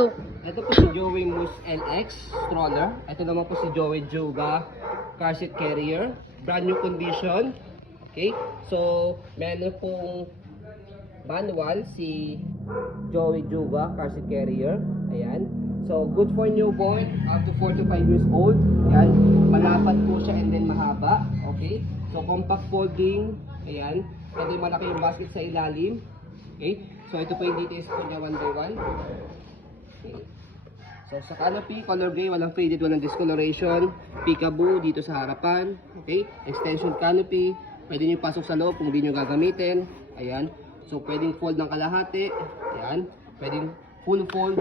Ito po si Joey Moose LX stroller. Ito naman po si Joey Juga car seat carrier. Brand new condition. Okay? So, meron pong manual si Joey Juga car seat carrier. Ayan. So, good for newborn up to 4 to 5 years old. Ayan. Malapad po siya and then mahaba. Okay? So, compact folding. Ayan. Ito yung malaki yung basket sa ilalim. Okay? So, ito po yung details po niya 1 by 1. Okay. So sa canopy, color gray, walang faded, walang discoloration. Peekaboo dito sa harapan. Okay? Extension canopy. Pwede nyo pasok sa loob kung hindi nyo gagamitin. Ayan. So pwedeng fold ng kalahati. Ayan. Pwedeng full fold.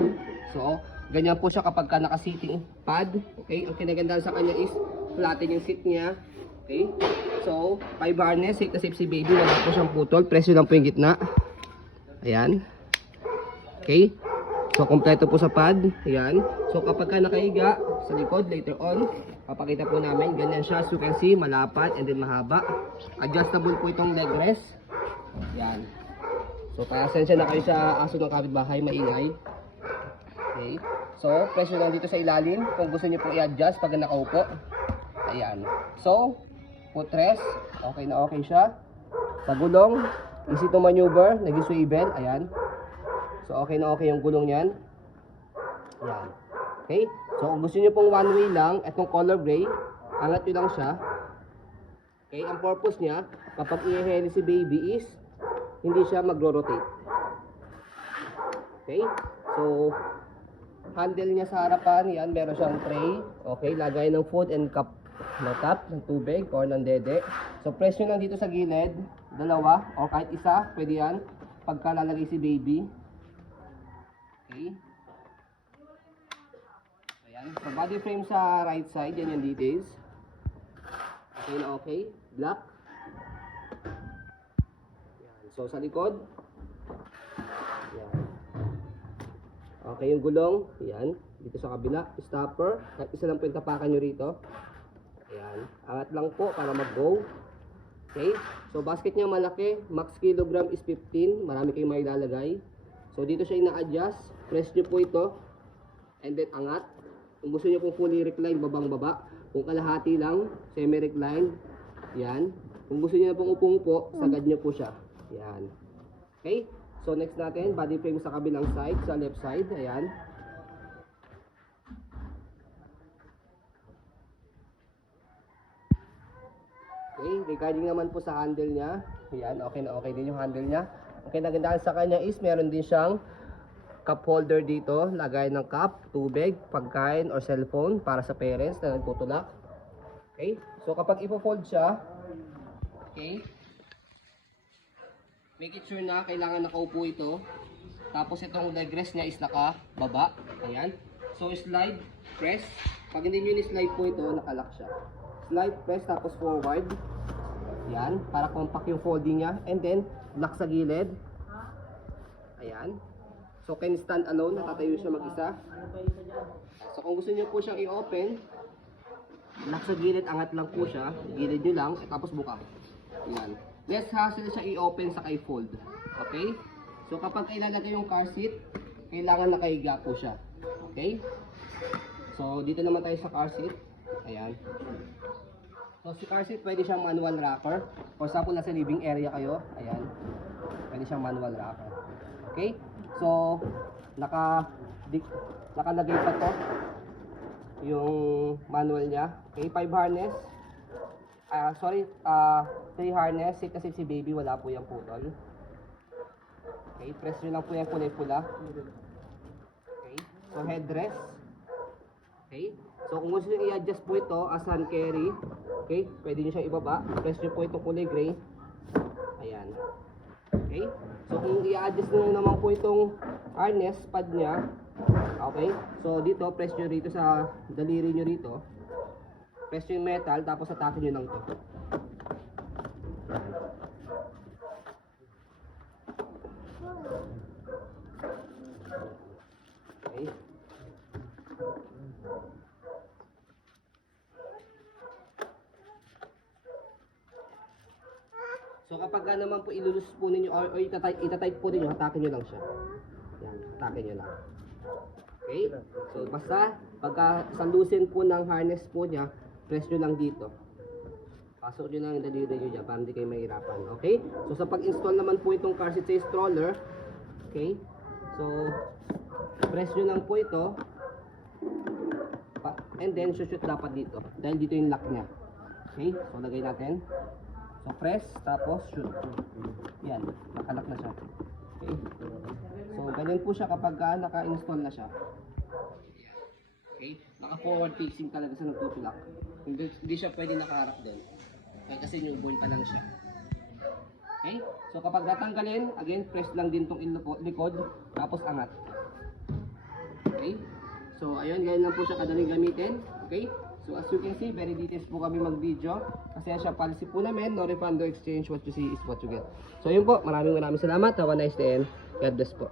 So ganyan po siya kapag ka naka-seating pad. Okay? Ang kinagandaan sa kanya is flatten yung seat niya. Okay? So 5 harness, safe na safe si baby. Wala po siyang putol. Presyo lang po yung gitna. Ayan. Okay? So, kompleto po sa pad. Ayan. So, kapag ka nakahiga sa likod, later on, papakita po namin. Ganyan siya. As you can see, malapad and then mahaba. Adjustable po itong leg rest. Ayan. So, pasensya na kayo sa aso ng kapitbahay, maingay. Okay. So, pressure lang dito sa ilalim. Kung gusto nyo po i-adjust pag nakaupo. Ayan. So, footrest. Okay na okay siya. Sa gulong, easy to maneuver. Nag-swivel. Ayan. So, okay na okay yung gulong niyan. Ayan. Okay? So, kung gusto nyo pong one way lang, itong color gray, angat nyo lang siya. Okay? Ang purpose niya, kapag i-heli si baby is, hindi siya magro-rotate. Okay? So, handle niya sa harapan, yan, meron siyang tray. Okay? Lagay ng food and cup na tap, ng tubig, or ng dede. So, press nyo lang dito sa gilid, dalawa, or kahit isa, pwede yan, pagka lalagay si baby. Okay. Ayan. So, body frame sa right side. Yan yung details. Okay na okay. Black. Ayan. So, sa likod. Ayan. Okay yung gulong. Ayan. Dito sa kabila. Stopper. Kahit isa lang po yung tapakan nyo rito. Ayan. Angat lang po para mag-go. Okay. So, basket niya malaki. Max kilogram is 15. Marami kayong may lalagay. So, dito siya ina-adjust. Press nyo po ito. And then, angat. Kung gusto nyo pong fully recline, babang baba. Kung kalahati lang, semi-recline. Yan. Kung gusto nyo na pong upong-upo, sagad nyo po siya. Yan. Okay? So, next natin, body frame sa kabilang side, sa left side. Ayan. Okay, regarding naman po sa handle niya. Ayan, okay na okay din yung handle niya. Okay, nagandaan sa kanya is, meron din siyang cup holder dito, lagay ng cup, tubig, pagkain or cellphone para sa parents na nagtutulak. Okay? So kapag ipo-fold siya, okay? Make it sure na kailangan nakaupo ito. Tapos itong leg rest niya is nakababa. Ayan. So slide, press. Pag hindi nyo ni-slide po ito, nakalock siya. Slide, press, tapos forward. Ayan, para compact yung folding niya. And then, lock sa gilid. Ayan. So, can stand alone, natatayo siya mag-isa. So, kung gusto niyo po siyang i-open, lock sa gilid, angat lang po siya. Gilid nyo lang, tapos buka. Ayan. Less hassle siya i-open sa i-fold. Okay? So, kapag ilalagay yung car seat, kailangan nakahiga po siya. Okay? So, dito naman tayo sa car seat. Ayan. So, si car seat, pwede siyang manual rocker. For example, nasa living area kayo. Ayan. Pwede siyang manual rocker. Okay? So, nakalagay pa to yung manual niya. Okay, 5 harness. 3 harness. Safe na safe si baby, wala po yung putol. Okay, press nyo lang po yung kulay pula. Okay, so headrest. Okay, so kung gusto nyo i-adjust po ito as hand carry, okay, pwede nyo siyang ibaba. Press nyo po itong kulay gray. Ayan. Okay? So, kung i-adjust nyo naman po itong harness pad niya, okay? So, dito, press nyo rito sa daliri nyo rito. Press nyo yung metal, tapos atakin nyo lang ito. Okay? So kapag naman po ilulus po ninyo or itatype po ninyo, hatakin nyo lang siya. Yan, hatakin nyo lang. Okay? So basta pagka salusin po ng harness po niya, press nyo lang dito. Pasok nyo lang yung daliri nyo dyan para hindi kayo mahirapan. Okay? So sa pag-install naman po itong car seat sa stroller, okay? So press nyo lang po ito. And then shoot dapat dito. Dahil dito yung lock niya. Okay? So lagay natin. So press, tapos shoot. Yan, nakalock na siya. Okay? So ganyan po siya kapag naka-install na siya. Okay? Naka-forward facing talaga sa nagtutulak. Hindi siya pwede nakaharap din. Okay, kasi newborn pa lang siya. Okay? So kapag natanggalin, again, press lang din tong likod, tapos angat. Okay? So ayun, ganyan lang po siya kadaling gamitin. Okay? So as you can see, very details po kami mag-video. Kasi siya policy po namin, no refund, no exchange, what you see is what you get. So yun po, maraming salamat. Have a nice day and God bless po.